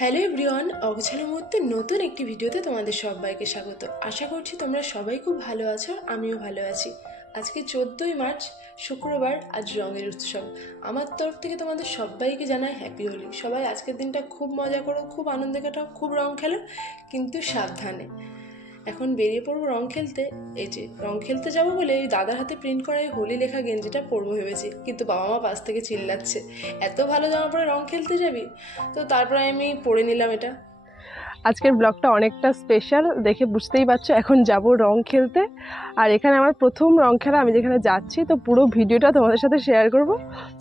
Hello everyone, অগোছালো মুহূর্তে নতুন একটি ভিডিওতে তোমাদের সবাইকে স্বাগত। আশা করছি তোমরা সবাই খুব ভালো আছো, আমিও ভালো আছি। আজকে 14ই মার্চ, শুক্রবার। আজ রঙের উৎসব। আমার তরফ থেকে তোমাদের সবাইকে জানাই হ্যাপি হোলি। সবাই আজকের দিনটা খুব মজা করো, খুব আনন্দে কাটাও, খুব রং খেলো, কিন্তু সাবধানে। এখন বেরিয়ে পড়বো রং খেলতে। এই যে রং খেলতে যাবো বলে এই দাদার হাতে প্রিন্ট করা এই হোলি লেখা গেঞ্জিটা পরবো ভেবেছি, কিন্তু বাবা মা পাশ থেকে চিল্লাচ্ছে, এত ভালো জামা পরে রং খেলতে যাবি? তো তারপরে আমি পরে নিলাম এটা। আজকের ব্লগটা অনেকটা স্পেশাল, দেখে বুঝতেই পারছো। এখন যাব রং খেলতে, আর এখানে আমার প্রথম রং খেলা। আমি যেখানে যাচ্ছি, তো পুরো ভিডিওটা তোমাদের সাথে শেয়ার করব।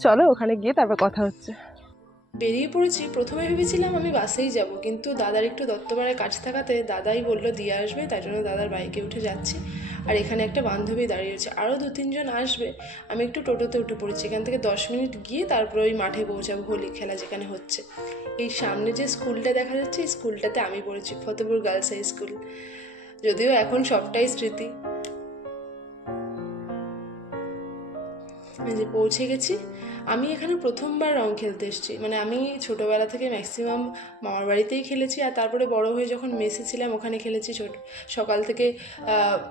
চলো ওখানে গিয়ে তারপর কথা হচ্ছে। বেরিয়ে পড়েছি। প্রথমে ভেবেছিলাম আমি বাসেই যাব, কিন্তু দাদার একটু দত্তপাড়ায় কাজ থাকাতে দাদাই বললো দিয়ে আসবে, তাই জন্য দাদার বাইকে উঠে যাচ্ছি। আর এখানে একটা বান্ধবী দাঁড়িয়েছে, আরও 2-3 জন আসবে। আমি একটু টোটোতে উঠে পড়েছি। এখান থেকে 10 মিনিট গিয়ে তারপরে ওই মাঠে পৌঁছাবো, হোলি খেলা যেখানে হচ্ছে। এই সামনে যে স্কুলটা দেখা যাচ্ছে, এই স্কুলটাতে আমি পড়েছি, ফতেপুর গার্লস হাই স্কুল। যদিও এখন সবটাই স্মৃতি। যে পৌঁছে গেছি। আমি এখানে প্রথমবার রং খেলতে এসেছি। মানে আমি ছোটোবেলা থেকে ম্যাক্সিমাম মামার বাড়িতেই খেলেছি, আর তারপরে বড় হয়ে যখন মেসে ছিলাম ওখানে খেলেছি। সকাল থেকে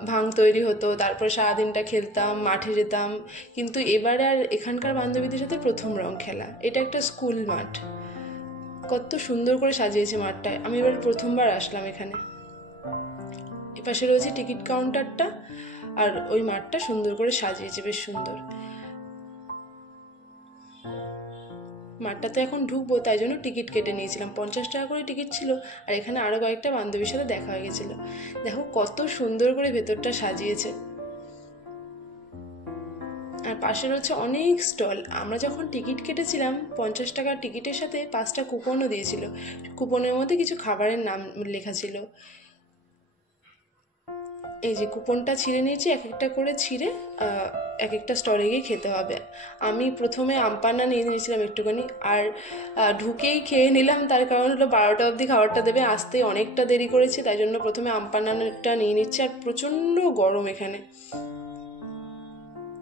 ভাং তৈরি হতো, তারপরে সারাদিনটা খেলতাম, মাঠে যেতাম। কিন্তু এবারে আর এখানকার বান্ধবীদের সাথে প্রথম রং খেলা। এটা একটা স্কুল মাঠ, কত সুন্দর করে সাজিয়েছে মাঠটায়। আমি এবার প্রথমবার আসলাম এখানে। এপাশে রয়েছে টিকিট কাউন্টারটা, আর ওই মাঠটা সুন্দর করে সাজিয়েছে, বেশ সুন্দর। মাঠটাতে এখন ঢুকবো, তাই জন্য টিকিট কেটে নিয়েছিলাম। 50 টাকা করে টিকিট ছিল। আর এখানে আরও কয়েকটা বান্ধবীর সাথে দেখা হয়ে গেছিলো। দেখো কত সুন্দর করে ভেতরটা সাজিয়েছে। আর পাশে রয়েছে অনেক স্টল। আমরা যখন টিকিট কেটেছিলাম 50 টাকার টিকিটের সাথে 5টা কুপনও দিয়েছিল। কুপনের মধ্যে কিছু খাবারের নাম লেখা ছিল। এই যে কুপনটা ছিঁড়ে নিয়েছি, এক একটা করে ছিঁড়ে এক একটা স্টলে গিয়ে খেতে হবে। আমি প্রথমে আমপান্না নিয়ে নিয়েছিলাম একটুখানি, আর ঢুকেই খেয়ে নিলাম। তার কারণ হলো 12টা অবধি খাবারটা দেবে, আসতেই অনেকটা দেরি করেছি, তাই জন্য প্রথমে আমপান্নাটা নিয়ে নিচ্ছি। আর প্রচণ্ড গরম এখানে।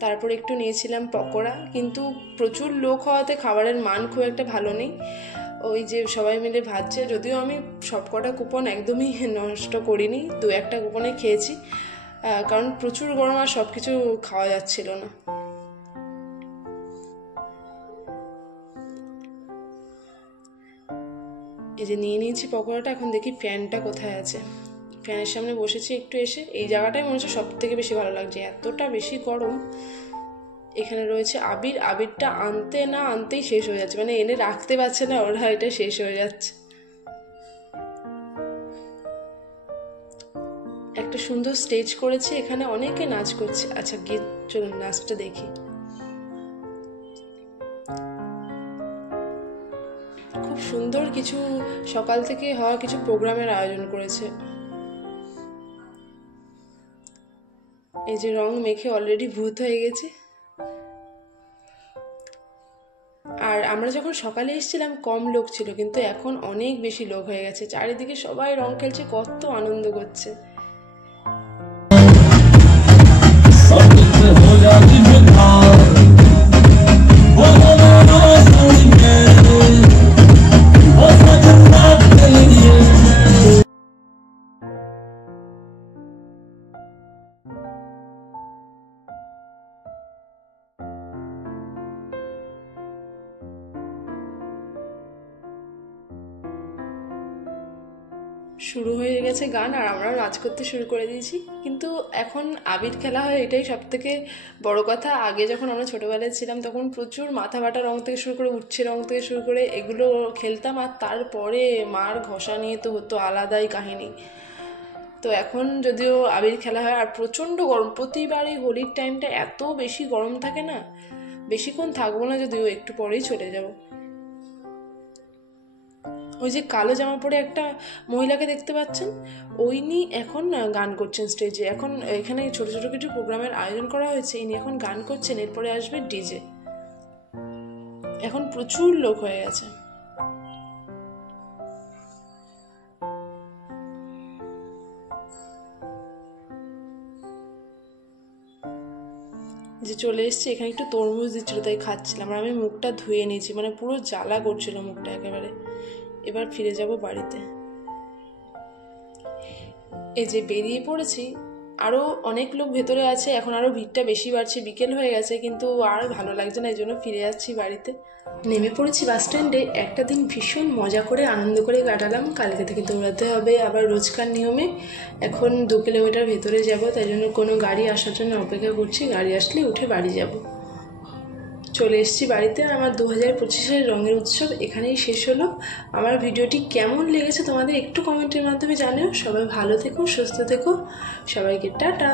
তারপরে একটু নিয়েছিলাম পকোড়া, কিন্তু প্রচুর লোক হওয়াতে খাবারের মান খুব একটা ভালো নেই। ওই যে সবাই মিলে ভাজছে, যদিও আমি সবকটা কুপন একদমই নষ্ট করিনি, 2-1টা কুপনে খেয়েছি, কারণ প্রচুর গরম আর সব কিছু খাওয়া যাচ্ছিল না। এই যে নিয়ে নিয়েছি পকোড়াটা। এখন দেখি ফ্যানটা কোথায় আছে। ফ্যানের সামনে বসেছি একটু এসে। এই জায়গাটাই মনে হচ্ছে সব থেকে বেশি ভালো লাগছে, এতটা বেশি গরম। এখানে রয়েছে আবির। আবিরটা আনতে না আনতেই শেষ হয়ে যাচ্ছে, মানে এনে রাখতে পারছে না ওরা, এটা শেষ হয়ে যাচ্ছে। একটা সুন্দর স্টেজ করেছে, এখানে অনেকে নাচ করছে। আচ্ছা গিয়ে চলুন নাচটা দেখি। খুব সুন্দর কিছু সকাল থেকে হওয়া কিছু প্রোগ্রামের আয়োজন করেছে। এই যে রং মেখে অলরেডি ভূত হয়ে গেছে। আর আমরা যখন সকালে এসেছিলাম কম লোক ছিল, কিন্তু এখন অনেক বেশি লোক হয়ে গেছে। চারিদিকে সবাই রং খেলছে, কত আনন্দ করছে। শুরু হয়ে গেছে গান, আর আমরাও নাচ করতে শুরু করে দিয়েছি। কিন্তু এখন আবির খেলা হয়, এটাই সব থেকে বড় কথা। আগে যখন আমরা ছোটোবেলায় ছিলাম তখন প্রচুর মাথা ফাটা রং থেকে শুরু করে, উচ্ছে রং থেকে শুরু করে এগুলো খেলতাম। আর তারপরে মার ঘষা নিয়ে তো হতো আলাদাই কাহিনী। তো এখন যদিও আবির খেলা হয়, আর প্রচণ্ড গরম। প্রতিবারই হোলির টাইমটা এত বেশি গরম থাকে না। বেশিক্ষণ থাকবো না, যদিও একটু পরেই চলে যাব। ওই যে কালো জামা পরে একটা মহিলাকে দেখতে পাচ্ছেন, ওইনি এখন গান করছেন স্টেজে। এখন এখানে ছোট ছোট কিছু প্রোগ্রামের আয়োজন করা হয়েছে, ইনি এখন গান করছেন। এরপরে আসবে ডিজে। এখন প্রচুর লোক হয়ে গেছে। যে চলে এসেছি, এখানে একটু তরমুজ দিচ্ছিলো তাই খাচ্ছিলাম, আর আমি মুখটা ধুয়ে নিয়েছি, মানে পুরো জ্বালা করছিল মুখটা একেবারে। এবার ফিরে যাব বাড়িতে। এই যে বেরিয়ে পড়েছি, আরও অনেক লোক ভেতরে আছে, এখন আরও ভিড়টা বেশি বাড়ছে, বিকেল হয়ে গেছে, কিন্তু আর ভালো লাগছে না, এই জন্য ফিরে যাচ্ছি বাড়িতে। নেমে পড়েছি বাস স্ট্যান্ডে। একটা দিন ভীষণ মজা করে আনন্দ করে কাটালাম, কালকে থেকে দৌড়াতে হবে আবার রোজকার নিয়মে। এখন 2 কিলোমিটার ভেতরে যাব, তাই জন্য কোনো গাড়ি আসার জন্য অপেক্ষা করছি, গাড়ি আসলে উঠে বাড়ি যাব। চলে এসেছি বাড়িতে। আমার 2025-এর রঙের উৎসব এখানেই শেষ হলো। আমার ভিডিওটি কেমন লেগেছে তোমাদের একটু কমেন্টের মাধ্যমে জানিও। সবাই ভালো থেকো, সুস্থ থেকো, সবাইকে টাটা।